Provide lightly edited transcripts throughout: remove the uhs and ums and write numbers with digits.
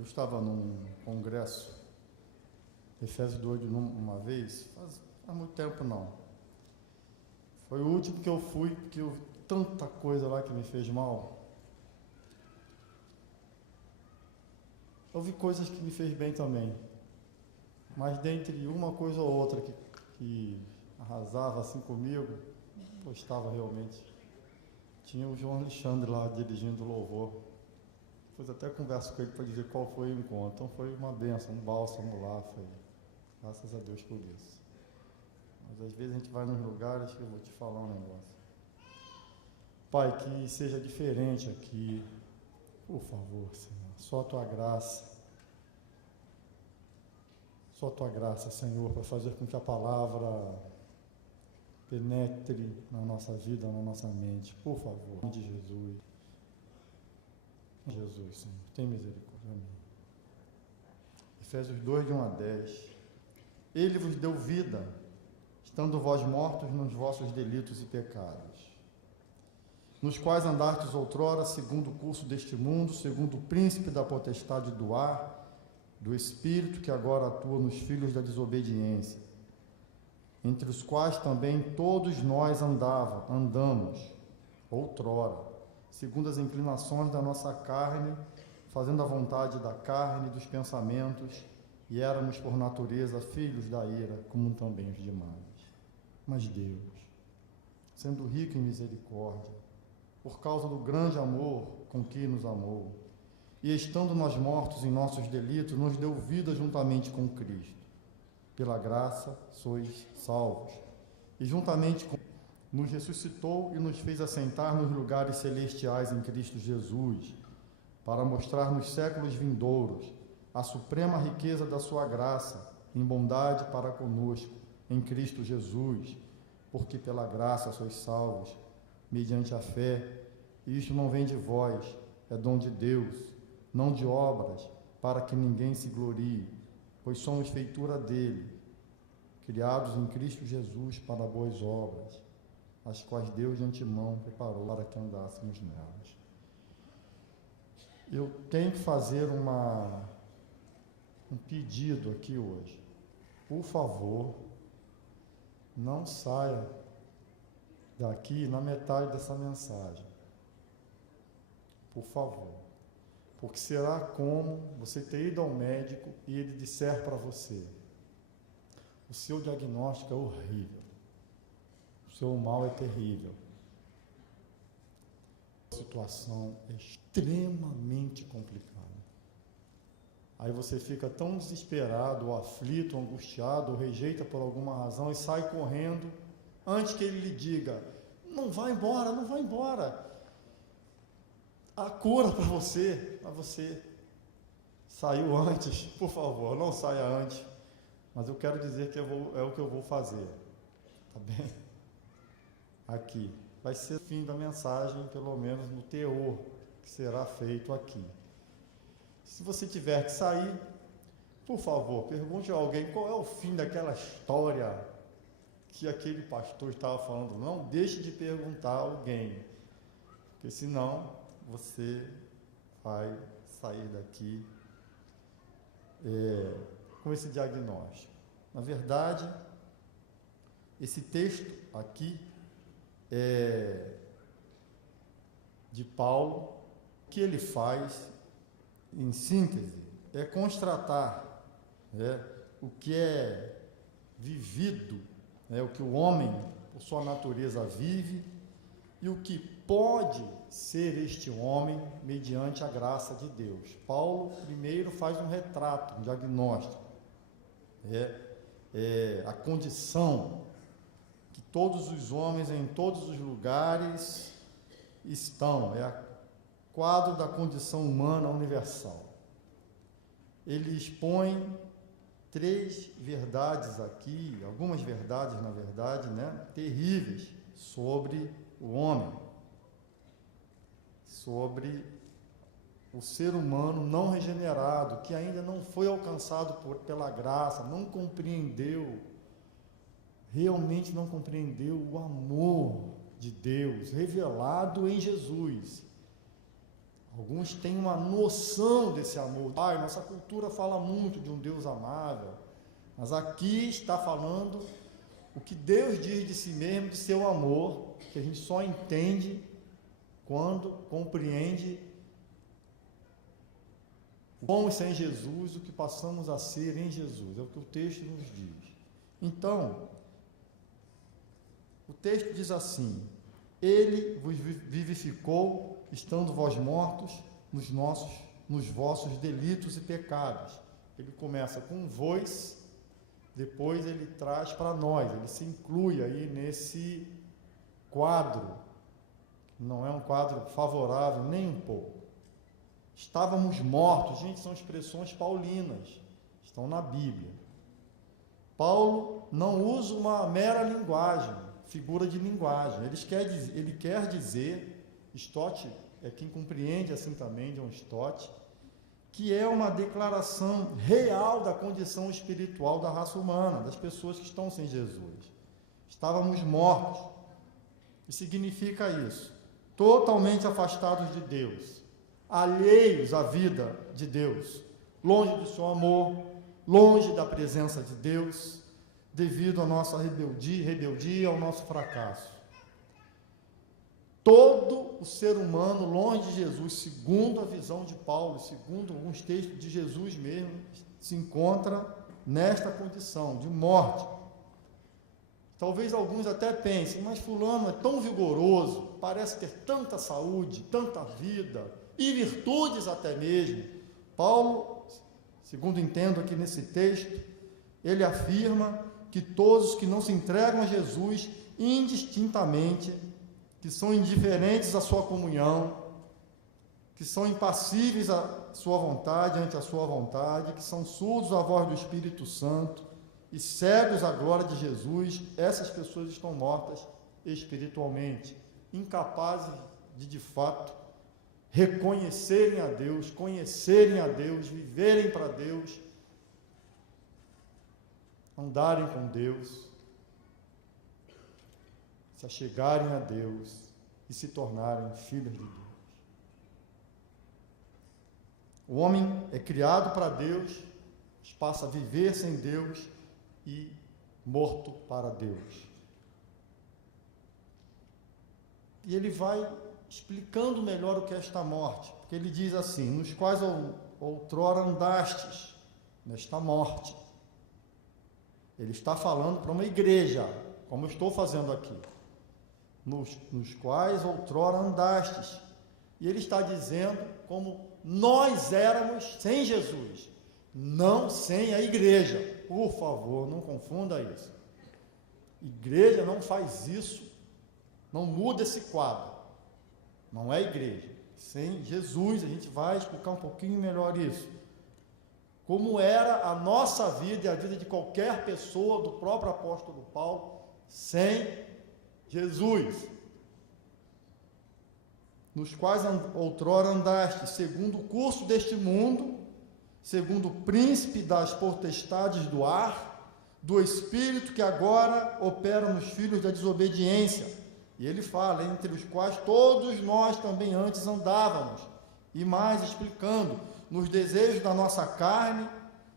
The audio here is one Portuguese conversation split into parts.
Eu estava num congresso, Efésios 2, uma vez, faz muito tempo não. Foi o último que eu fui, porque eu vi tanta coisa lá que me fez mal. Eu vi coisas que me fez bem também, mas dentre uma coisa ou outra que arrasava assim comigo, gostava realmente. Tinha o João Alexandre lá dirigindo o louvor. Depois até converso com ele para dizer qual foi o encontro. Então foi uma benção, um bálsamo lá, foi. Graças a Deus por isso. Mas às vezes a gente vai nos lugares que eu vou te falar um negócio. Pai, que seja diferente aqui, por favor, Senhor. Só a Tua graça. Só a Tua graça, Senhor, para fazer com que a palavra penetre na nossa vida, na nossa mente. Por favor, em nome de Jesus. Jesus, Senhor, tem misericórdia. Amém. Efésios 2, de 1 a 10. Ele vos deu vida, estando vós mortos nos vossos delitos e pecados, nos quais andastes outrora, segundo o curso deste mundo, segundo o príncipe da potestade do ar, do Espírito que agora atua nos filhos da desobediência, entre os quais também todos nós andamos, outrora, segundo as inclinações da nossa carne, fazendo a vontade da carne e dos pensamentos, e éramos por natureza filhos da ira, como também os demais. Mas Deus, sendo rico em misericórdia, por causa do grande amor com que nos amou, e estando nós mortos em nossos delitos, nos deu vida juntamente com Cristo. Pela graça sois salvos. E juntamente com nos ressuscitou e nos fez assentar nos lugares celestiais em Cristo Jesus, para mostrar nos séculos vindouros a suprema riqueza da sua graça, em bondade para conosco, em Cristo Jesus, porque pela graça sois salvos, mediante a fé, e isto não vem de vós, é dom de Deus, não de obras, para que ninguém se glorie, pois somos feitura dele, criados em Cristo Jesus para boas obras, as quais Deus de antemão preparou para que andássemos nelas. Eu tenho que fazer um pedido aqui hoje. Por favor, não saia daqui na metade dessa mensagem. Por favor. Porque será como você ter ido ao médico e ele disser para você: o seu diagnóstico é horrível, o seu mal é terrível, a situação é extremamente complicada. Aí você fica tão desesperado, ou aflito, ou angustiado, ou rejeita por alguma razão e sai correndo antes que ele lhe diga: não vai embora, não vai embora. A cura para você, saiu antes. Por favor, não saia antes. Mas eu quero dizer que é o que eu vou fazer. Tá bem? Aqui. Vai ser o fim da mensagem, pelo menos no teor que será feito aqui. Se você tiver que sair, por favor, pergunte a alguém qual é o fim daquela história que aquele pastor estava falando. Não deixe de perguntar a alguém, porque senão você vai sair daqui com esse diagnóstico. Na verdade, esse texto aqui é de Paulo. O que ele faz, em síntese, é constatar o que é vivido, o que o homem, por sua natureza, vive, e o que pode ser este homem mediante a graça de Deus. Paulo primeiro faz um retrato, um diagnóstico, a condição que todos os homens em todos os lugares estão, quadro da condição humana universal. Ele expõe três verdades aqui, algumas verdades, na verdade, terríveis sobre o homem, sobre o ser humano não regenerado, que ainda não foi alcançado pela graça, não compreendeu, realmente não compreendeu o amor de Deus revelado em Jesus. Alguns têm uma noção desse amor. Nossa cultura fala muito de um Deus amável, mas aqui está falando o que Deus diz de si mesmo, de seu amor, que a gente só entende quando compreende como sem Jesus, o que passamos a ser em Jesus. É o que o texto nos diz. Então, o texto diz assim: Ele vos vivificou, estando vós mortos nos vossos delitos e pecados. Ele começa com vós, depois ele traz para nós, ele se inclui aí nesse quadro, não é um quadro favorável nem um pouco. Estávamos mortos, gente, são expressões paulinas, estão na Bíblia. Paulo não usa uma mera linguagem, figura de linguagem, ele quer dizer, Stott é quem compreende assim também, John Stott, que é uma declaração real da condição espiritual da raça humana, das pessoas que estão sem Jesus. Estávamos mortos. E significa isso: totalmente afastados de Deus, alheios à vida de Deus, longe do seu amor, longe da presença de Deus, devido à nossa rebeldia, ao nosso fracasso. Todo o ser humano longe de Jesus, segundo a visão de Paulo, segundo alguns textos de Jesus mesmo, se encontra nesta condição de morte. Talvez alguns até pensem, mas fulano é tão vigoroso, parece ter tanta saúde, tanta vida, e virtudes até mesmo. Paulo, segundo entendo aqui nesse texto, ele afirma que todos que não se entregam a Jesus indistintamente, que são indiferentes à sua comunhão, que são impassíveis à sua vontade, ante a sua vontade, que são surdos à voz do Espírito Santo e cegos à glória de Jesus, essas pessoas estão mortas espiritualmente, incapazes de fato, reconhecerem a Deus, conhecerem a Deus, viverem para Deus, andarem com Deus, se achegarem a Deus e se tornarem filhos de Deus. O homem é criado para Deus, passa a viver sem Deus e morto para Deus. E ele vai explicando melhor o que é esta morte, porque ele diz assim: nos quais outrora andastes nesta morte. Ele está falando para uma igreja, como eu estou fazendo aqui. Nos quais outrora andastes. E ele está dizendo como nós éramos sem Jesus, não sem a igreja. Por favor, não confunda isso. Igreja não faz isso, não muda esse quadro. Não é igreja. Sem Jesus, a gente vai explicar um pouquinho melhor isso. Como era a nossa vida e a vida de qualquer pessoa, do próprio apóstolo Paulo, sem Jesus, nos quais outrora andaste, segundo o curso deste mundo, segundo o príncipe das potestades do ar, do espírito que agora opera nos filhos da desobediência. E ele fala, entre os quais todos nós também antes andávamos, e mais explicando, nos desejos da nossa carne,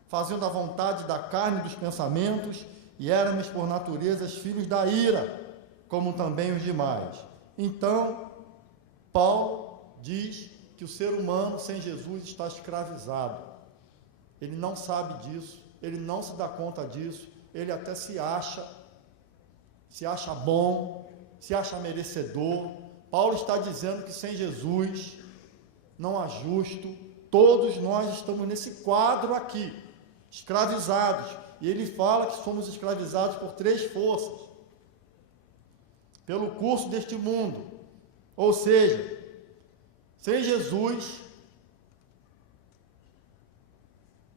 fazendo a vontade da carne e dos pensamentos, e éramos por natureza filhos da ira, como também os demais. Então, Paulo diz que o ser humano sem Jesus está escravizado. Ele não sabe disso, ele não se dá conta disso, ele até se acha bom, se acha merecedor. Paulo está dizendo que sem Jesus não há justo. Todos nós estamos nesse quadro aqui, escravizados. E ele fala que somos escravizados por 3 forças. Pelo curso deste mundo. Ou seja, sem Jesus,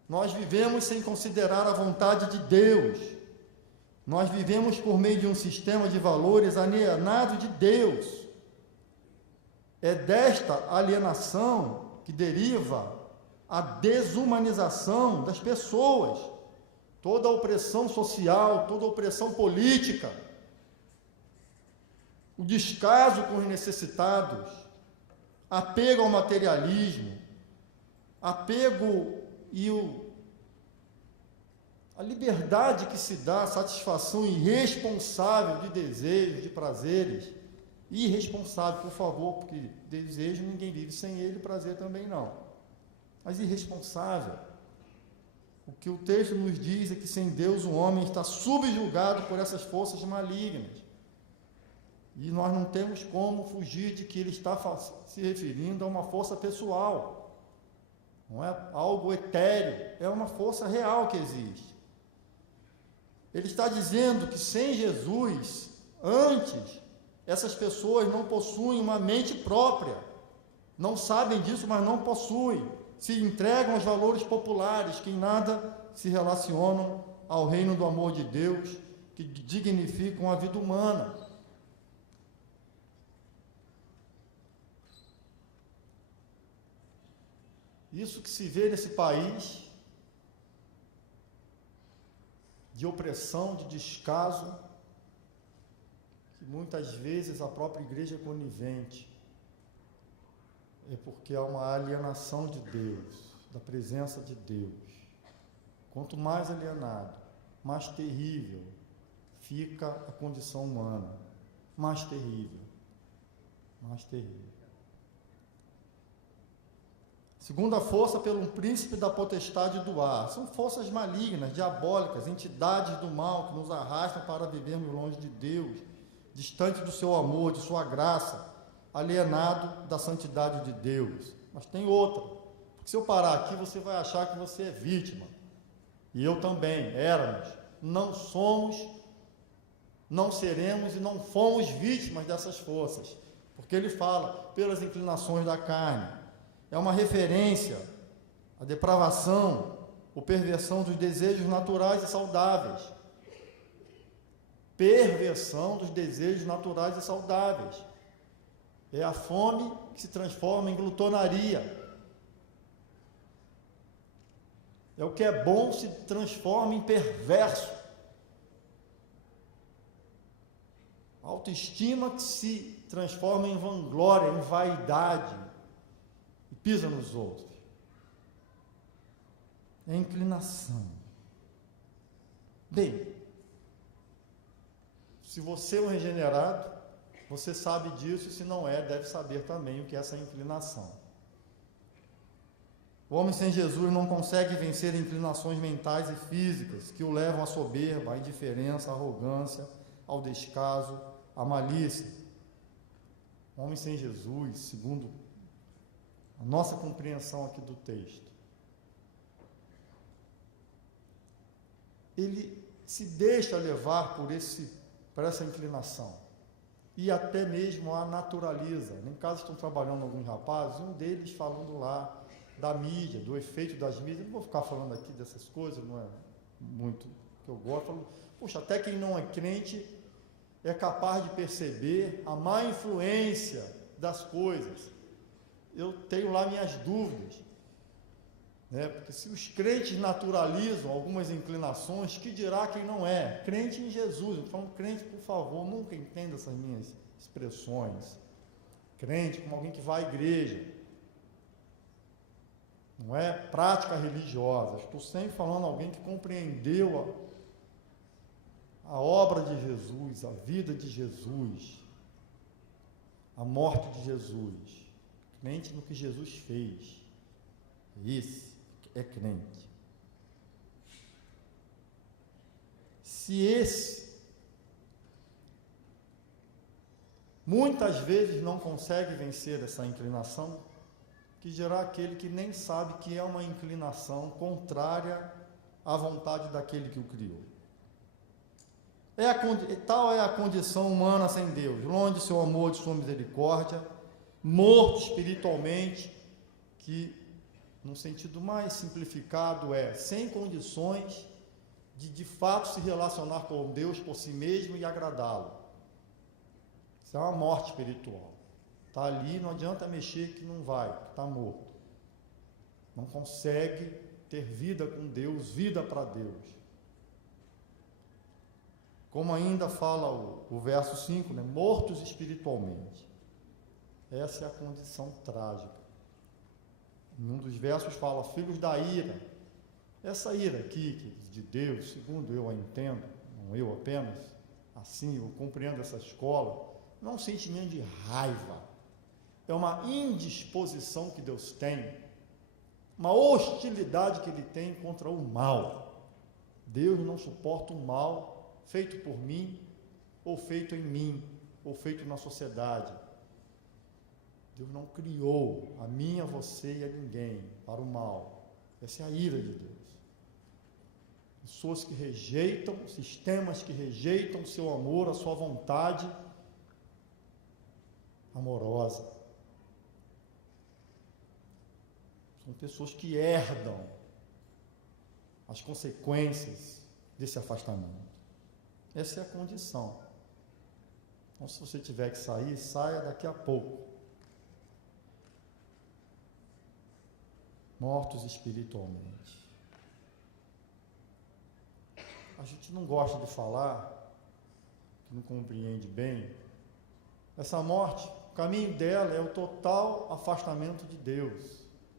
nós vivemos sem considerar a vontade de Deus. Nós vivemos por meio de um sistema de valores alienado de Deus. É desta alienação que deriva a desumanização das pessoas, toda a opressão social, toda a opressão política, o descaso com os necessitados, apego ao materialismo, apego e a liberdade que se dá, a satisfação irresponsável de desejos, de prazeres. Irresponsável, por favor, porque desejo ninguém vive sem ele, prazer também não. Mas irresponsável. O que o texto nos diz é que sem Deus o homem está subjugado por essas forças malignas. E nós não temos como fugir de que ele está se referindo a uma força pessoal. Não é algo etéreo, é uma força real que existe. Ele está dizendo que sem Jesus, antes, essas pessoas não possuem uma mente própria. Não sabem disso, mas não possuem. Se entregam aos valores populares, que em nada se relacionam ao reino do amor de Deus, que dignificam a vida humana. Isso que se vê nesse país de opressão, de descaso, que muitas vezes a própria igreja é conivente, é porque há uma alienação de Deus, da presença de Deus. Quanto mais alienado, mais terrível fica a condição humana, mais terrível, mais terrível. Segunda força, pelo príncipe da potestade do ar. São forças malignas, diabólicas, entidades do mal que nos arrastam para vivermos longe de Deus, distante do seu amor, de sua graça, alienado da santidade de Deus. Mas tem outra. Porque se eu parar aqui, você vai achar que você é vítima. E eu também, éramos. Não somos, não seremos e não fomos vítimas dessas forças. Porque ele fala, pelas inclinações da carne. É uma referência à depravação ou perversão dos desejos naturais e saudáveis. Perversão dos desejos naturais e saudáveis. É a fome que se transforma em glutonaria. É o que é bom se transforma em perverso. A autoestima que se transforma em vanglória, em vaidade. Pisa nos outros. É inclinação. Bem, se você é um regenerado, você sabe disso, e se não é, deve saber também o que é essa inclinação. O homem sem Jesus não consegue vencer inclinações mentais e físicas que o levam à soberba, à indiferença, à arrogância, ao descaso, à malícia. O homem sem Jesus, segundo a nossa compreensão aqui do texto, ele se deixa levar por essa inclinação e até mesmo a naturaliza. Em casa estão trabalhando alguns rapazes, um deles falando lá da mídia, do efeito das mídias. Não vou ficar falando aqui dessas coisas, não é muito que eu gosto. Falo, poxa, até quem não é crente é capaz de perceber a má influência das coisas. Eu tenho lá minhas dúvidas, né? Porque se os crentes naturalizam algumas inclinações, que dirá quem não é? Crente em Jesus. Então, crente, por favor, nunca entenda essas minhas expressões. Crente como alguém que vai à igreja. Não é prática religiosa. Estou sempre falando alguém que compreendeu a obra de Jesus, a vida de Jesus, a morte de Jesus. Crente no que Jesus fez. Esse é crente. Se esse muitas vezes não consegue vencer essa inclinação, que dirá aquele que nem sabe que é uma inclinação contrária à vontade daquele que o criou. Tal é a condição humana sem Deus, longe de seu amor, de sua misericórdia, morto espiritualmente, que, num sentido mais simplificado, é sem condições de fato se relacionar com Deus por si mesmo e agradá-lo. Isso é uma morte espiritual. Está ali, não adianta mexer que não vai, está morto. Não consegue ter vida com Deus, vida para Deus. Como ainda fala o verso 5, né? Mortos espiritualmente. Essa é a condição trágica. Em um dos versos fala, filhos da ira. Essa ira aqui, de Deus, segundo eu a entendo, não eu apenas, assim eu compreendo essa escola, não é um sentimento de raiva, é uma indisposição que Deus tem, uma hostilidade que Ele tem contra o mal. Deus não suporta o mal feito por mim, ou feito em mim, ou feito na sociedade. Deus não criou a mim, a você e a ninguém para o mal. Essa é a ira de Deus. Pessoas que rejeitam, sistemas que rejeitam o seu amor, a sua vontade amorosa. São pessoas que herdam as consequências desse afastamento. Essa é a condição. Então, se você tiver que sair, saia daqui a pouco. Mortos espiritualmente. A gente não gosta de falar, não compreende bem. Essa morte, o caminho dela é o total afastamento de Deus.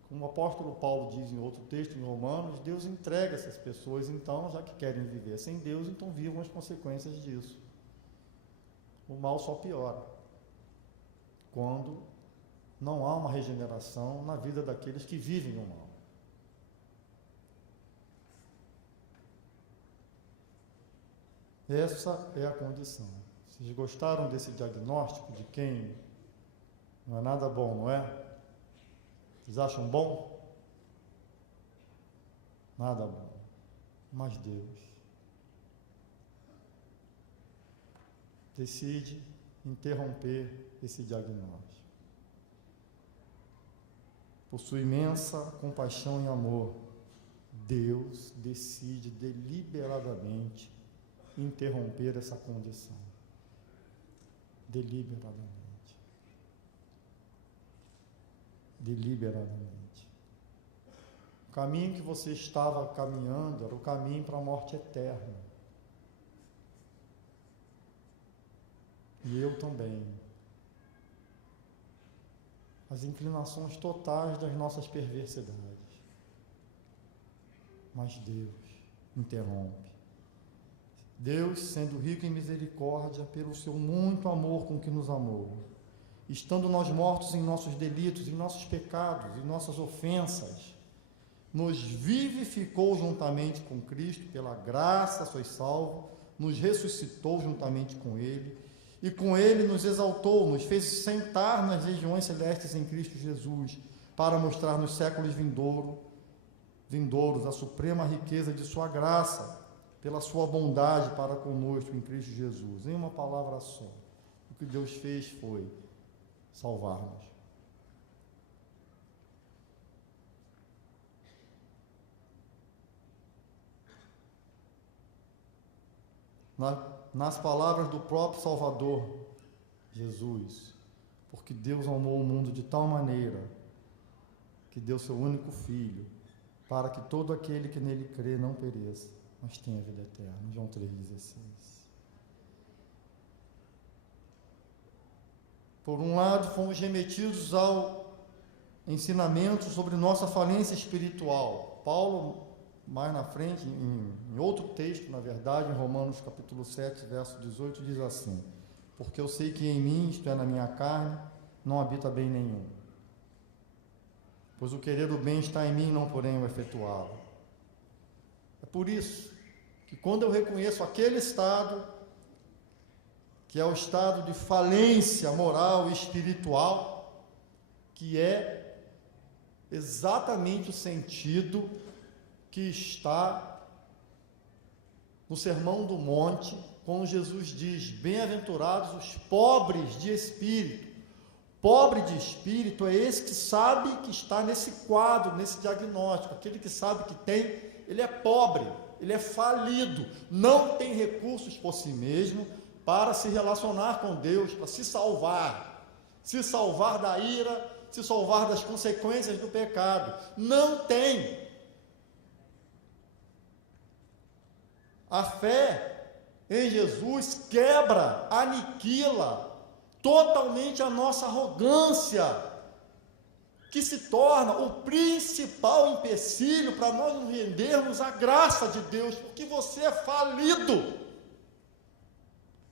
Como o apóstolo Paulo diz em outro texto, em Romanos, Deus entrega essas pessoas, então, já que querem viver sem Deus, então vivam as consequências disso. O mal só piora quando não há uma regeneração na vida daqueles que vivem no mal. Essa é a condição. Vocês gostaram desse diagnóstico de quem não é nada bom, não é? Vocês acham bom? Nada bom. Mas Deus decide interromper esse diagnóstico. Por sua imensa compaixão e amor, Deus decide deliberadamente interromper essa condição. Deliberadamente. Deliberadamente. O caminho que você estava caminhando era o caminho para a morte eterna. E eu também. As inclinações totais das nossas perversidades. Mas Deus interrompe. Deus, sendo rico em misericórdia, pelo seu muito amor com que nos amou, estando nós mortos em nossos delitos, em nossos pecados, em nossas ofensas, nos vivificou juntamente com Cristo, pela graça sois salvos, nos ressuscitou juntamente com Ele, e com Ele nos exaltou, nos fez sentar nas regiões celestes em Cristo Jesus, para mostrar nos séculos vindouros a suprema riqueza de sua graça, pela sua bondade para conosco em Cristo Jesus. Em uma palavra só, o que Deus fez foi salvar-nos. Nas palavras do próprio Salvador, Jesus, porque Deus amou o mundo de tal maneira que deu seu único Filho, para que todo aquele que nele crê não pereça, mas tenha vida eterna. João 3,16. Por um lado, fomos remetidos ao ensinamento sobre nossa falência espiritual. Paulo, mais na frente, em outro texto, na verdade, em Romanos capítulo 7, verso 18, diz assim: porque eu sei que em mim, isto é, na minha carne, não habita bem nenhum. Pois o querer o bem está em mim, não porém o efetuá-lo. É por isso que quando eu reconheço aquele estado, que é o estado de falência moral e espiritual, que é exatamente o sentido que está no Sermão do Monte, quando Jesus diz: bem-aventurados os pobres de espírito. Pobre de espírito é esse que sabe que está nesse quadro, nesse diagnóstico. Aquele que sabe que tem, ele é pobre, ele é falido, não tem recursos por si mesmo para se relacionar com Deus, para se salvar da ira, se salvar das consequências do pecado. Não tem. A fé em Jesus quebra, aniquila totalmente a nossa arrogância, que se torna o principal empecilho para nós nos rendermos à graça de Deus, porque você é falido.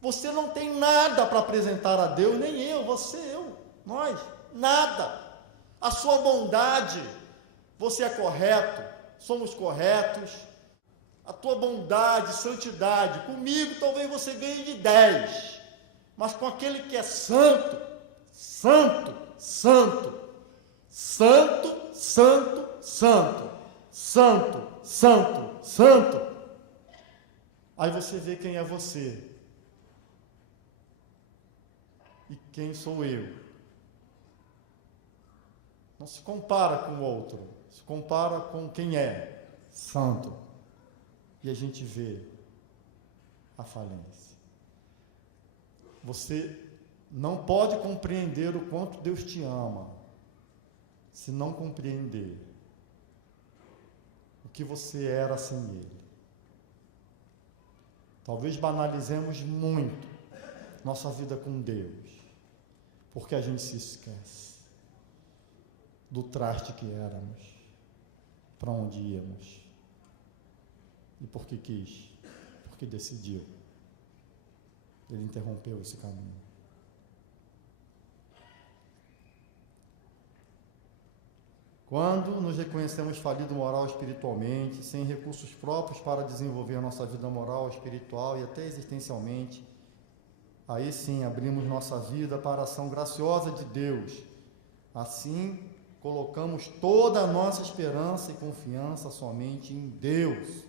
Você não tem nada para apresentar a Deus, nem eu, você, nós, nada. A sua bondade, você é correto, somos corretos. A tua bondade, santidade, comigo talvez você ganhe de 10, mas com aquele que é santo, santo, santo, santo, santo, santo, santo, santo, santo, aí você vê quem é você e quem sou eu. Não se compara com o outro, se compara com quem é santo. E a gente vê a falência. Você não pode compreender o quanto Deus te ama, se não compreender o que você era sem Ele. Talvez banalizemos muito nossa vida com Deus, porque a gente se esquece do traste que éramos, para onde íamos. E porque quis, porque decidiu. Ele interrompeu esse caminho. Quando nos reconhecemos falidos moral e espiritualmente, sem recursos próprios para desenvolver nossa vida moral, espiritual e até existencialmente, aí sim abrimos nossa vida para a ação graciosa de Deus. Assim, colocamos toda a nossa esperança e confiança somente em Deus.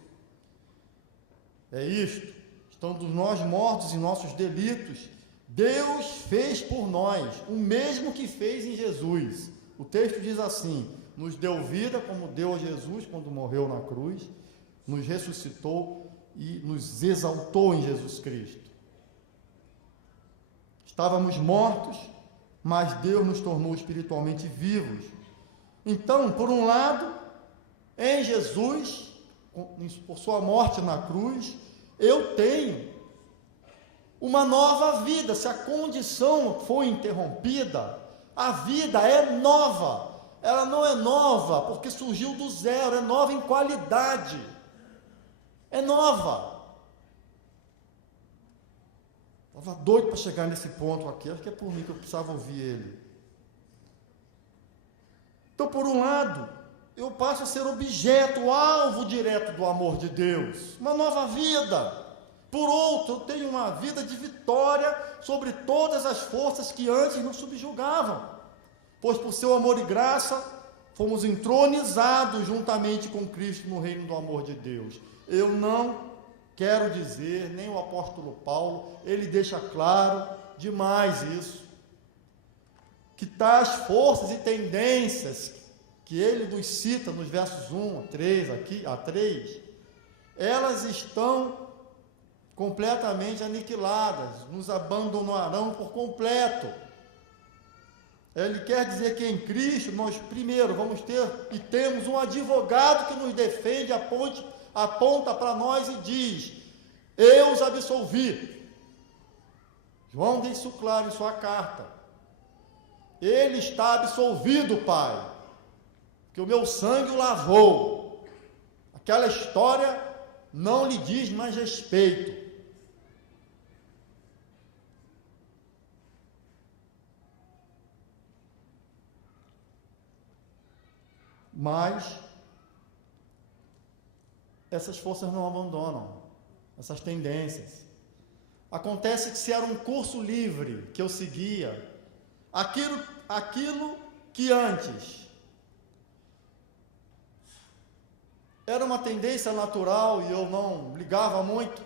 É isto, estando nós mortos em nossos delitos, Deus fez por nós o mesmo que fez em Jesus. O texto diz assim: nos deu vida como deu a Jesus quando morreu na cruz, nos ressuscitou e nos exaltou em Jesus Cristo. Estávamos mortos, mas Deus nos tornou espiritualmente vivos. Então, por um lado, em Jesus, por sua morte na cruz, eu tenho uma nova vida. Se a condição foi interrompida, a vida é nova. Ela não é nova porque surgiu do zero, é nova em qualidade. É nova. Estava doido para chegar nesse ponto aqui, acho que é por mim que eu precisava ouvir ele. Então, por um lado, eu passo a ser objeto, alvo direto do amor de Deus, uma nova vida. Por outro, eu tenho uma vida de vitória sobre todas as forças que antes nos subjugavam, pois por seu amor e graça, fomos entronizados juntamente com Cristo no reino do amor de Deus. Eu não quero dizer, nem o apóstolo Paulo, ele deixa claro demais isso, que tais forças e tendências que ele nos cita nos versos 1 a 3, elas estão completamente aniquiladas, nos abandonarão por completo. Ele quer dizer que em Cristo nós primeiro vamos ter e temos um advogado que nos defende, aponta para nós e diz: eu os absolvi. João deixa isso claro em sua carta. Ele está absolvido, Pai, que o meu sangue o lavou. Aquela história não lhe diz mais respeito. Mas essas forças não abandonam, essas tendências. Acontece que se era um curso livre que eu seguia, aquilo que antes era uma tendência natural e eu não ligava muito.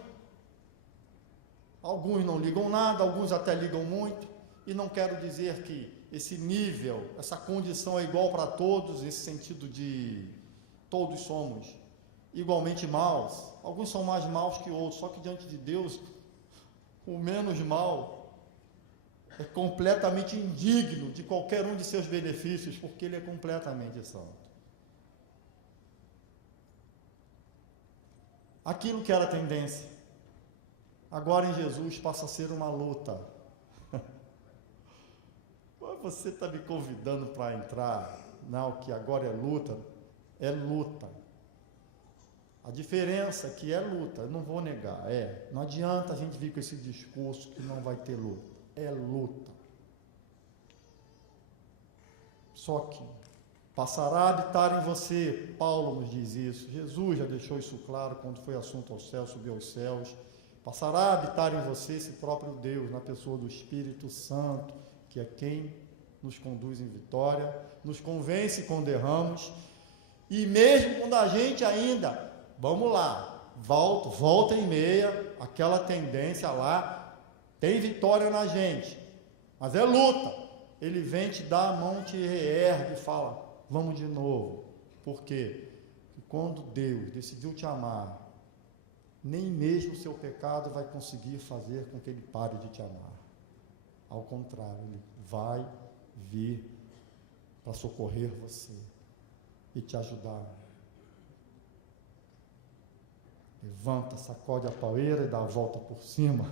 Alguns não ligam nada, alguns até ligam muito, e não quero dizer que esse nível, essa condição é igual para todos, nesse sentido de todos somos igualmente maus. Alguns são mais maus que outros, só que diante de Deus, o menos mal é completamente indigno de qualquer um de seus benefícios, porque ele é completamente santo. Aquilo que era tendência, agora em Jesus passa a ser uma luta. você está me convidando para entrar, não, que agora é luta. É luta. A diferença é que é luta, eu não vou negar, não adianta a gente vir com esse discurso que não vai ter luta, é luta. Só que passará a habitar em você, Paulo nos diz isso, Jesus já deixou isso claro quando foi assunto aos céus, subiu aos céus, passará a habitar em você esse próprio Deus, na pessoa do Espírito Santo, que é quem nos conduz em vitória, nos convence quando erramos, e mesmo quando a gente ainda, vamos lá, volta em meia, aquela tendência lá, tem vitória na gente, mas é luta. Ele vem te dar a mão, te reergue e fala, vamos de novo. Por quê? Porque quando Deus decidiu te amar, nem mesmo o seu pecado vai conseguir fazer com que Ele pare de te amar. Ao contrário, Ele vai vir para socorrer você e te ajudar. Levanta, sacode a poeira e dá a volta por cima.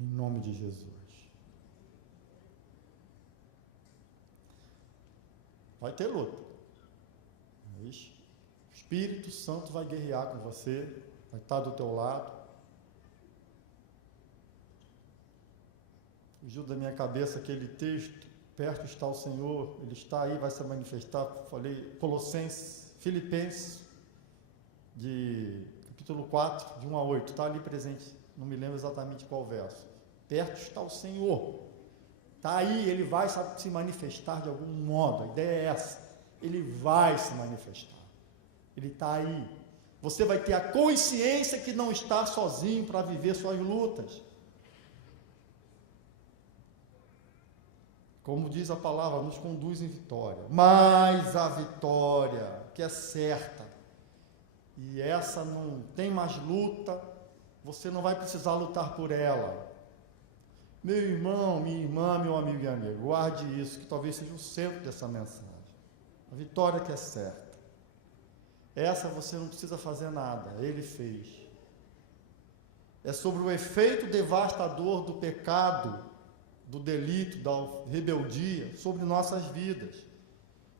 Em nome de Jesus. Vai ter luta. Mas o Espírito Santo vai guerrear com você, vai estar do teu lado. Fugiu da minha cabeça aquele texto, perto está o Senhor, Ele está aí, vai se manifestar. Falei, Filipenses, de capítulo 4, de 1 a 8, está ali presente, não me lembro exatamente qual verso. Perto está o Senhor. Está aí, Ele vai se manifestar de algum modo, a ideia é essa, Ele vai se manifestar, Ele está aí, você vai ter a consciência que não está sozinho para viver suas lutas, como diz a palavra, nos conduz em vitória, mas a vitória, que é certa, e essa não tem mais luta, você não vai precisar lutar por ela. Meu irmão, minha irmã, meu amigo e amiga, guarde isso, que talvez seja o centro dessa mensagem. A vitória que é certa. Essa você não precisa fazer nada, Ele fez. É sobre o efeito devastador do pecado, do delito, da rebeldia, sobre nossas vidas.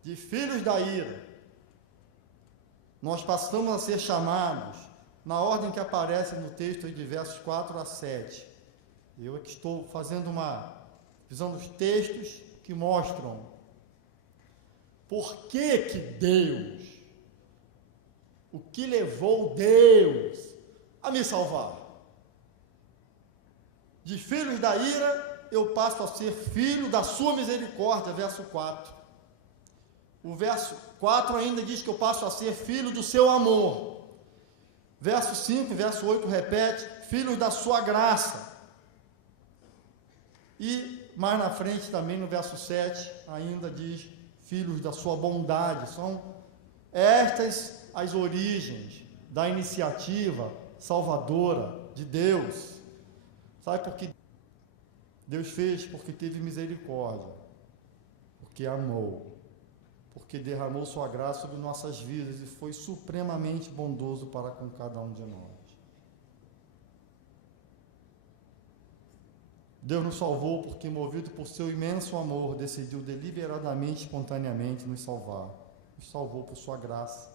De filhos da ira, nós passamos a ser chamados, na ordem que aparece no texto de versos 4 a 7, eu aqui estou visando os textos que mostram por que Deus, o que levou Deus a me salvar. De filhos da ira, eu passo a ser filho da sua misericórdia, verso 4. O verso 4 ainda diz que eu passo a ser filho do seu amor. Verso 5 e verso 8 repete, filhos da sua graça. E mais na frente também no verso 7 ainda diz filhos da sua bondade. São estas as origens da iniciativa salvadora de Deus. Sabe por que Deus fez? Porque teve misericórdia, porque amou, porque derramou sua graça sobre nossas vidas e foi supremamente bondoso para com cada um de nós. Deus nos salvou porque, movido por seu imenso amor, decidiu deliberadamente, espontaneamente nos salvar. Nos salvou por sua graça,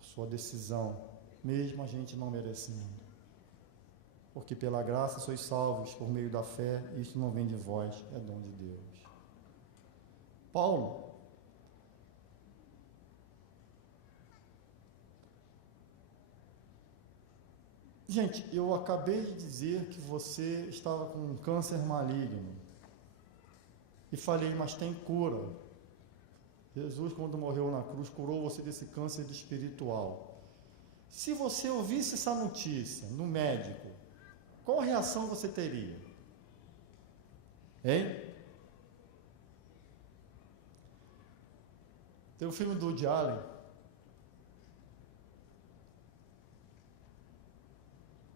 por sua decisão, mesmo a gente não merecendo. Porque pela graça sois salvos por meio da fé, e isto não vem de vós, é dom de Deus. Paulo, gente, eu acabei de dizer que você estava com um câncer maligno. E falei, mas tem cura. Jesus, quando morreu na cruz, curou você desse câncer espiritual. Se você ouvisse essa notícia no médico, qual reação você teria? Hein? Tem um filme do Woody Allen.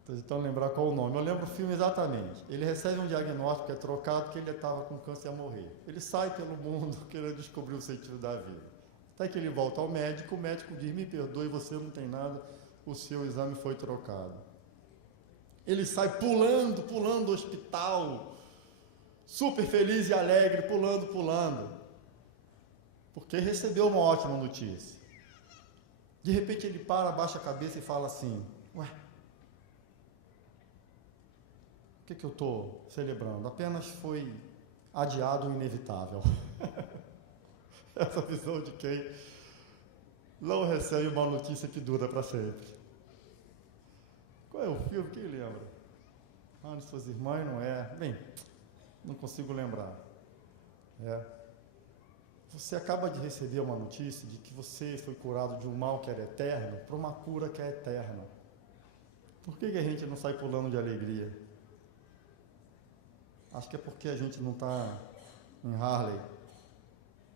Estou tentando lembrar qual o nome. Eu lembro o filme exatamente. Ele recebe um diagnóstico que é trocado porque ele estava com câncer e ia morrer. Ele sai pelo mundo querendo descobrir o sentido da vida. Até que ele volta ao médico, o médico diz, me perdoe, você não tem nada, o seu exame foi trocado. Ele sai pulando do hospital, super feliz e alegre, pulando, porque recebeu uma ótima notícia. De repente ele para, abaixa a cabeça e fala assim: ué, o que eu estou celebrando? Apenas foi adiado o inevitável. Essa visão de quem não recebe uma notícia que dura para sempre. Qual é o filme? Quem lembra? Ana e suas irmãs, não é? Bem, não consigo lembrar. Você acaba de receber uma notícia de que você foi curado de um mal que era eterno para uma cura que é eterna. Por que a gente não sai pulando de alegria? Acho que é porque a gente não está em Harley,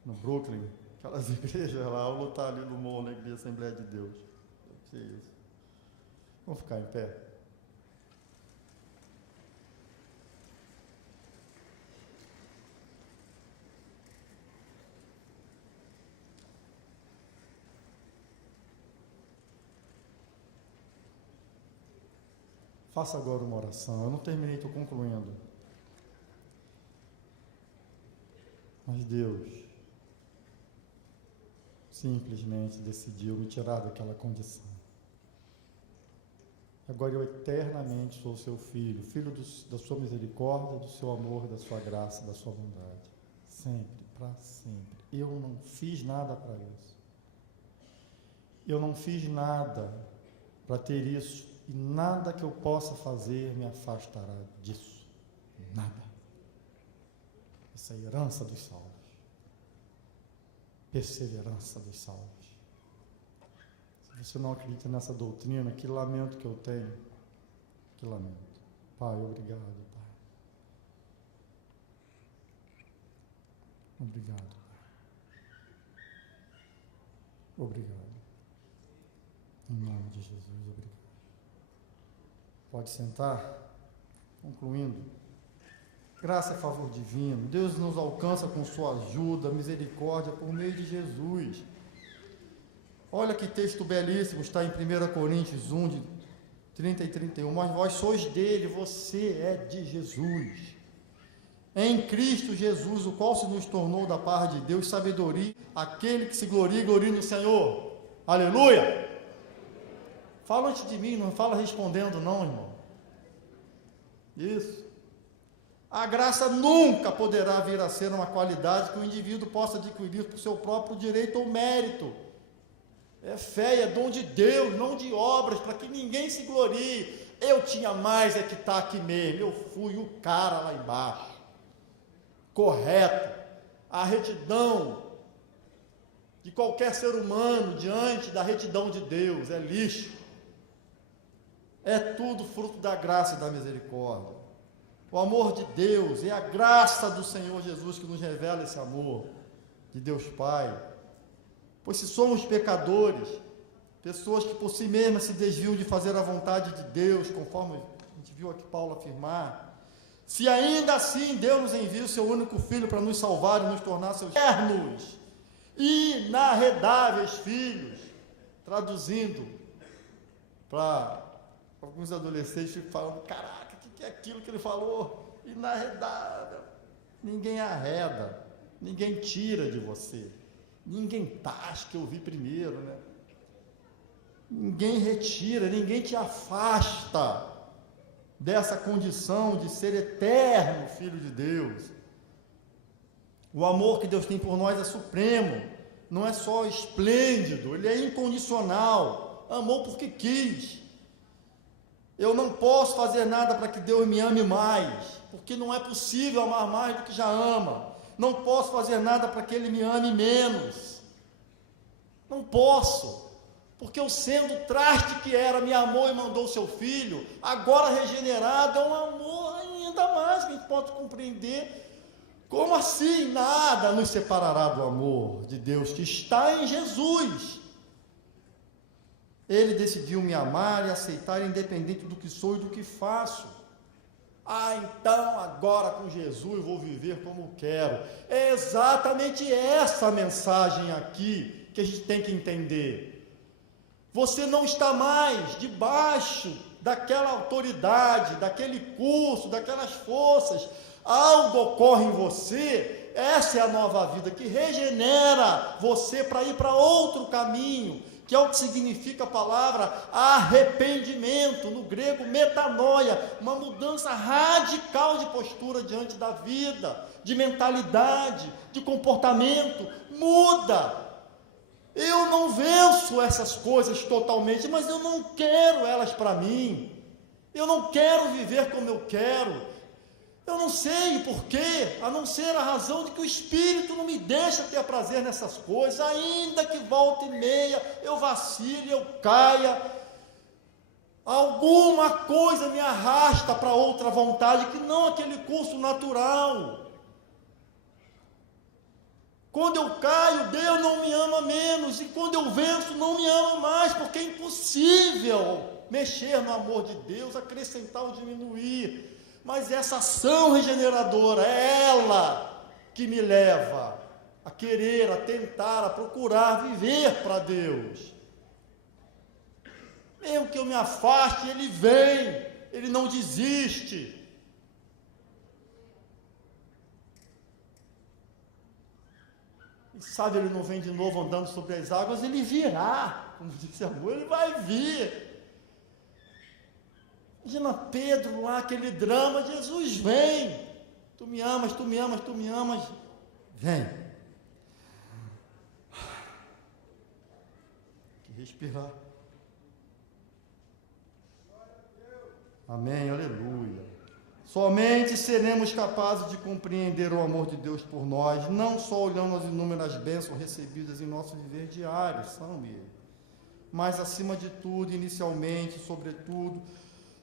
no Brooklyn, aquelas igrejas lá, ou está ali no morro, na igreja Assembleia de Deus. Deve ser isso. Vamos ficar em pé? Faça agora uma oração. Eu não terminei, estou concluindo. Mas Deus simplesmente decidiu me tirar daquela condição. Agora eu eternamente sou seu filho, filho da sua misericórdia, do seu amor, da sua graça, da sua bondade. Sempre, para sempre. Eu não fiz nada para isso. Eu não fiz nada para ter isso. E nada que eu possa fazer me afastará disso. Nada. Essa é a herança dos salvos. Perseverança dos salvos. Se você não acredita nessa doutrina, que lamento que eu tenho. Que lamento. Pai, obrigado, Pai. Obrigado, Pai. Obrigado. Em nome de Jesus, obrigado. Pode sentar. Concluindo. Graça e favor divino. Deus nos alcança com sua ajuda, misericórdia, por meio de Jesus. Olha que texto belíssimo, está em 1 Coríntios 1, de 30 e 31. Mas vós sois dele, você é de Jesus. Em Cristo Jesus, o qual se nos tornou da parte de Deus sabedoria, aquele que se glorie no Senhor. Aleluia! Fala antes de mim, não fala respondendo não, irmão. Isso. A graça nunca poderá vir a ser uma qualidade que o indivíduo possa adquirir por seu próprio direito ou mérito. É fé, é dom de Deus, não de obras, para que ninguém se glorie. Eu tinha mais é que está aqui mesmo, eu fui o cara lá embaixo. Correto. A retidão de qualquer ser humano diante da retidão de Deus é lixo. É tudo fruto da graça e da misericórdia. O amor de Deus é a graça do Senhor Jesus que nos revela esse amor de Deus Pai. Pois se somos pecadores, pessoas que por si mesmas se desviam de fazer a vontade de Deus, conforme a gente viu aqui Paulo afirmar, se ainda assim Deus nos envia o seu único Filho para nos salvar e nos tornar seus eternos, inarredáveis filhos, traduzindo para alguns adolescentes ficam falando: caraca, o que é aquilo que ele falou? Inarredável. Ninguém arreda, ninguém tira de você, ninguém taxa, que eu vi primeiro, né? Ninguém retira, ninguém te afasta dessa condição de ser eterno Filho de Deus. O amor que Deus tem por nós é supremo, não é só esplêndido, ele é incondicional. Amou porque quis. Eu não posso fazer nada para que Deus me ame mais, porque não é possível amar mais do que já ama. Não posso fazer nada para que Ele me ame menos. Não posso, porque eu, sendo traste que era, me amou e mandou o seu Filho. Agora regenerado, é um amor ainda mais que a gente pode compreender. Como assim? Nada nos separará do amor de Deus que está em Jesus. Ele decidiu me amar e aceitar, independente do que sou e do que faço. Então agora com Jesus vou viver como quero. É exatamente essa mensagem aqui que a gente tem que entender. Você não está mais debaixo daquela autoridade, daquele curso, daquelas forças. algo ocorre em você, essa é a nova vida, que regenera você para ir para outro caminho, que é o que significa a palavra arrependimento, no grego metanoia, uma mudança radical de postura diante da vida, de mentalidade, de comportamento, muda. Eu não venço essas coisas totalmente, mas eu não quero elas para mim, eu não quero viver como eu quero, eu não sei porquê, a não ser a razão de que o Espírito não me deixa ter prazer nessas coisas, ainda que volta e meia eu vacile, eu caia, alguma coisa me arrasta para outra vontade, que não aquele curso natural. Quando eu caio, Deus não me ama menos, e quando eu venço, não me ama mais, porque é impossível mexer no amor de Deus, acrescentar ou diminuir. Mas essa ação regeneradora, é ela que me leva a querer, a tentar, a procurar viver para Deus. Mesmo que eu me afaste, Ele vem, Ele não desiste. E sabe, Ele não vem de novo andando sobre as águas, Ele virá, como disse a mãe, Ele vai vir. Imagina Pedro lá, aquele drama, Jesus vem, tu me amas, tu me amas, tu me amas, vem. Que respirar. Amém, aleluia. Somente seremos capazes de compreender o amor de Deus por nós, não só olhando as inúmeras bênçãos recebidas em nosso viver diário, são mesmo, mas acima de tudo, inicialmente, sobretudo,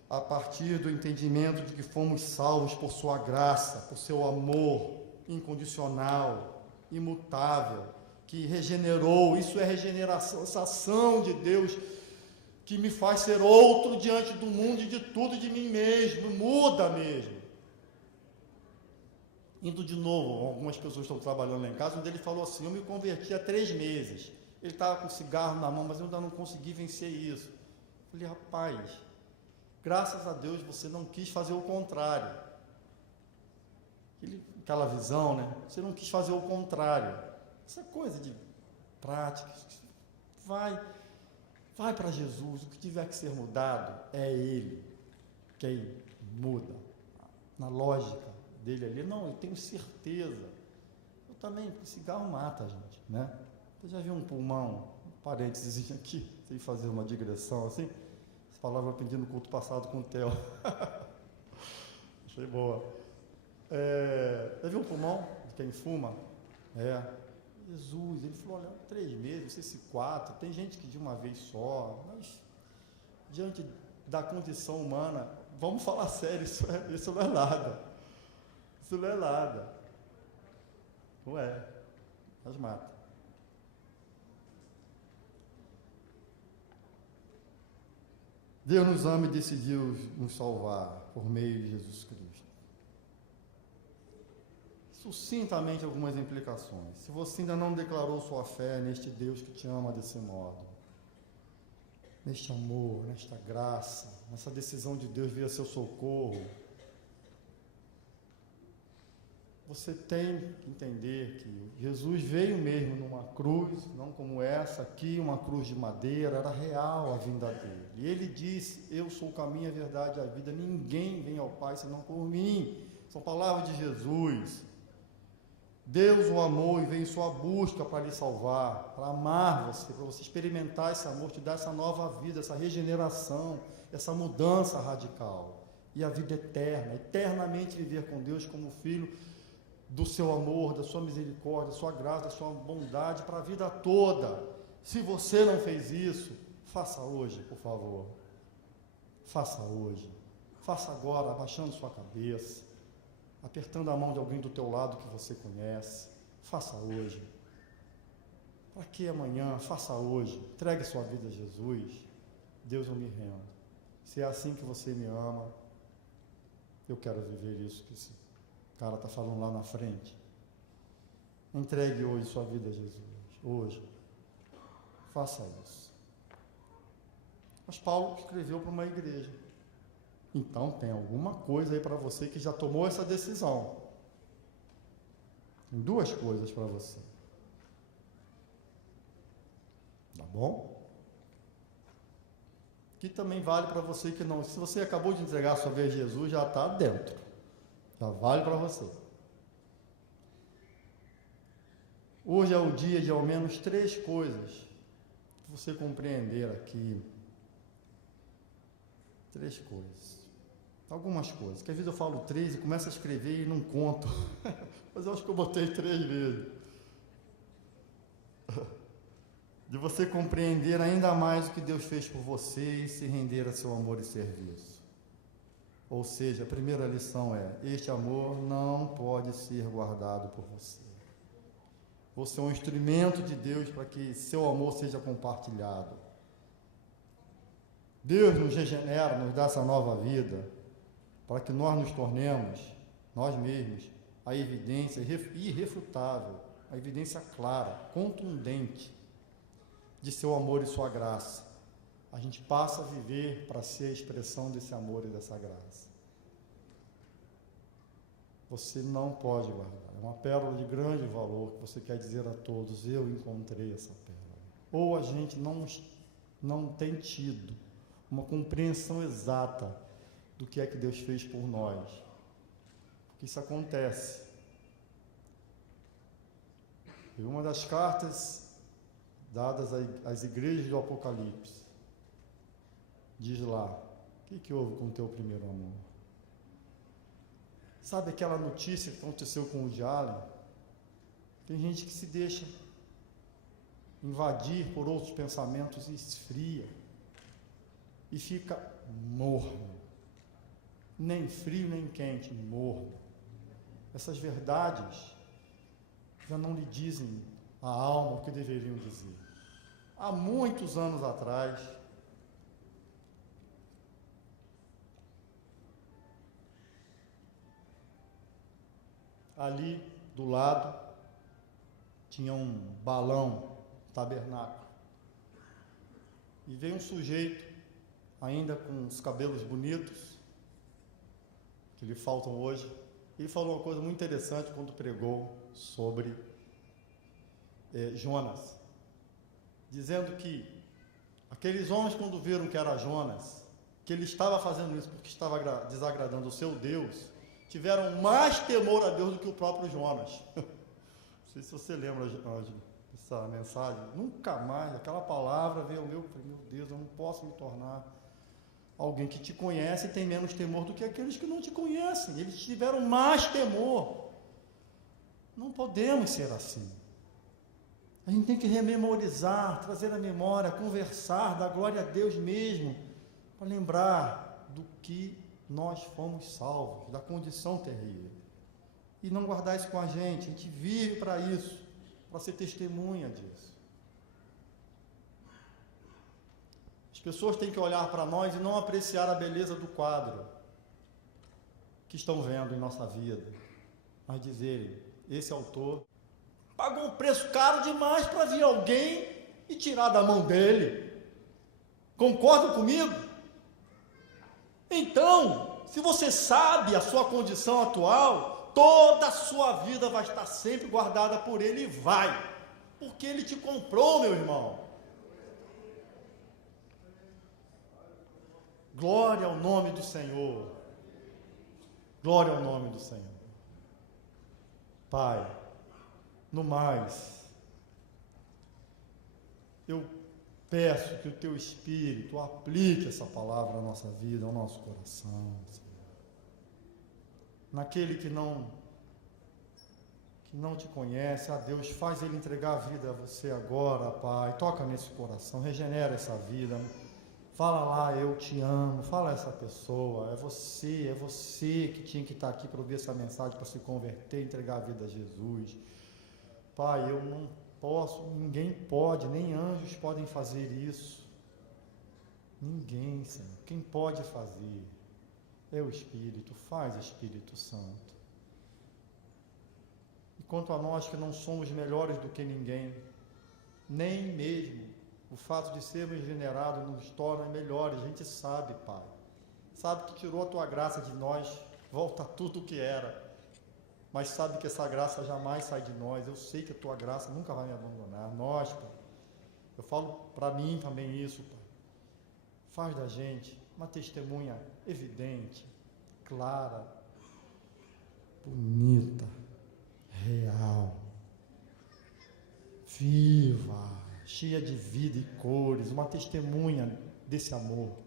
a partir do entendimento de que fomos salvos por sua graça, por seu amor incondicional, imutável, que regenerou. Isso é regeneração, essa ação de Deus que me faz ser outro diante do mundo e de tudo, de mim mesmo, muda mesmo. Indo de novo, algumas pessoas estão trabalhando lá em casa, onde ele falou assim, eu me converti há 3 meses, ele estava com cigarro na mão, mas eu ainda não consegui vencer isso. Eu falei, rapaz, graças a Deus você não quis fazer o contrário. Aquela visão, né? Você não quis fazer o contrário. Essa coisa de prática, vai para Jesus, o que tiver que ser mudado é Ele quem muda. Na lógica dele ali, não, eu tenho certeza. Eu também, cigarro mata a gente, né? Você já viu um pulmão, um parênteses aqui, sem fazer uma digressão assim? Essa palavra eu aprendi no culto passado com o Theo. Achei boa. Já viu um pulmão de quem fuma? Jesus, ele falou, olha, 3 meses, não sei se 4, tem gente que de uma vez só, mas diante da condição humana, vamos falar sério, isso não é nada. Isso não é nada. Não é, mas mata. Deus nos ama e decidiu nos salvar por meio de Jesus Cristo. Sucintamente algumas implicações. Se você ainda não declarou sua fé neste Deus que te ama desse modo, neste amor, nesta graça, nessa decisão de Deus vir a seu socorro, você tem que entender que Jesus veio mesmo numa cruz, não como essa aqui, uma cruz de madeira, era real a vinda dele. E ele disse, eu sou o caminho, a verdade e a vida, ninguém vem ao Pai senão por mim. São palavras de Jesus. Deus o amou e veio em sua busca para lhe salvar, para amar você, para você experimentar esse amor, te dar essa nova vida, essa regeneração, essa mudança radical. E a vida eterna, eternamente viver com Deus como filho do seu amor, da sua misericórdia, da sua graça, da sua bondade para a vida toda. Se você não fez isso, faça hoje, por favor. Faça hoje. Faça agora, abaixando sua cabeça, apertando a mão de alguém do teu lado que você conhece. Faça hoje. Para que amanhã? Faça hoje. Entregue sua vida a Jesus. Deus, eu me rendo. Se é assim que você me ama, eu quero viver isso que esse cara está falando lá na frente. Entregue hoje sua vida a Jesus. Hoje. Faça isso. Mas Paulo escreveu para uma igreja. Então tem alguma coisa aí para você que já tomou essa decisão. Tem duas coisas para você. Tá bom? Que também vale para você que não. Se você acabou de entregar a sua vida a Jesus, já está dentro. Já vale para você. Hoje é o dia de ao menos 3 coisas que você compreender aqui. 3 coisas. Algumas coisas. Que às vezes eu falo 3 e começo a escrever e não conto. Mas eu acho que eu botei 3 vezes. De você compreender ainda mais o que Deus fez por você e se render a seu amor e serviço. Ou seja, a primeira lição é: este amor não pode ser guardado por você. Você é um instrumento de Deus para que seu amor seja compartilhado. Deus nos regenera, nos dá essa nova vida, para que nós nos tornemos, nós mesmos, a evidência irrefutável, a evidência clara, contundente de seu amor e sua graça. A gente passa a viver para ser a expressão desse amor e dessa graça. Você não pode guardar. É uma pérola de grande valor que você quer dizer a todos: eu encontrei essa pérola. Ou a gente não tem tido uma compreensão exata do que é que Deus fez por nós. Porque isso acontece. E uma das cartas dadas às igrejas do Apocalipse diz lá: o que houve com o teu primeiro amor? Sabe aquela notícia que aconteceu com o Woody Allen? Tem gente que se deixa invadir por outros pensamentos e esfria. E fica morno. Nem frio, nem quente, morno. Essas verdades já não lhe dizem a alma o que deveriam dizer. Há muitos anos atrás, ali do lado tinha um balão, tabernáculo, e veio um sujeito ainda com os cabelos bonitos que lhe faltam hoje. Ele falou uma coisa muito interessante quando pregou sobre Jonas, dizendo que aqueles homens, quando viram que era Jonas, que ele estava fazendo isso porque estava desagradando o seu Deus, tiveram mais temor a Deus do que o próprio Jonas. Não sei se você lembra dessa mensagem. Nunca mais, aquela palavra veio ao meu Deus, eu não posso me tornar alguém que te conhece e tem menos temor do que aqueles que não te conhecem. Eles tiveram mais temor. Não podemos ser assim. A gente tem que rememorizar, trazer a memória, conversar, dar glória a Deus mesmo, para lembrar do que nós fomos salvos, da condição terrível. E não guardar isso com a gente vive para isso, para ser testemunha disso. As pessoas têm que olhar para nós e não apreciar a beleza do quadro que estão vendo em nossa vida, mas dizerem: esse autor pagou um preço caro demais para vir alguém e tirar da mão dele. Concordam comigo? Então, se você sabe a sua condição atual, toda a sua vida vai estar sempre guardada por ele, e vai, porque ele te comprou, meu irmão. Glória ao nome do Senhor. Glória ao nome do Senhor. Pai, no mais, eu peço que o Teu Espírito aplique essa palavra à nossa vida, ao nosso coração, Senhor. Naquele que não te conhece, Deus, faz ele entregar a vida a Você agora, Pai. Toca nesse coração, regenera essa vida. Fala lá: eu te amo. Fala a essa pessoa: é você que tinha que estar aqui para ouvir essa mensagem, para se converter, entregar a vida a Jesus. Pai, eu não posso, ninguém pode, nem anjos podem fazer isso. Ninguém, Senhor. Quem pode fazer é o Espírito. Faz, Espírito Santo. E quanto a nós que não somos melhores do que ninguém, nem mesmo o fato de sermos venerados nos torna melhores, a gente sabe, Pai. sabe que tirou a tua graça de nós, volta tudo o que era, mas sabe que essa graça jamais sai de nós. Eu sei que a tua graça nunca vai me abandonar. Nós, Pai, eu falo para mim também isso, Pai, faz da gente uma testemunha evidente, clara, bonita, real, viva, cheia de vida e cores, uma testemunha desse amor.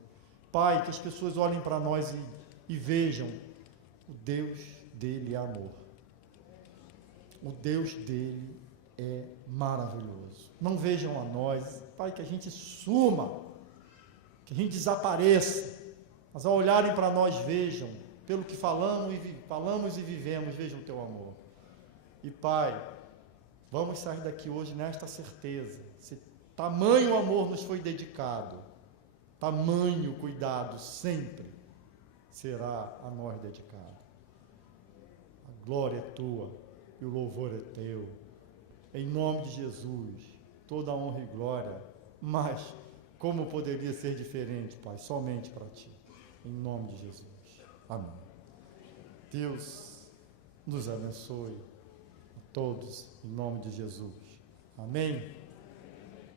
Pai, que as pessoas olhem para nós e vejam o Deus dele é amor. O Deus dele é maravilhoso. Não vejam a nós, Pai, que a gente suma, que a gente desapareça, mas ao olharem para nós vejam, pelo que falamos e vivemos, vejam o teu amor. E Pai, vamos sair daqui hoje nesta certeza, se tamanho amor nos foi dedicado, tamanho cuidado sempre será a nós dedicado. A glória é tua e o louvor é teu. Em nome de Jesus, toda a honra e glória, mas como poderia ser diferente, Pai, somente para ti. Em nome de Jesus. Amém. Deus nos abençoe a todos, em nome de Jesus. Amém.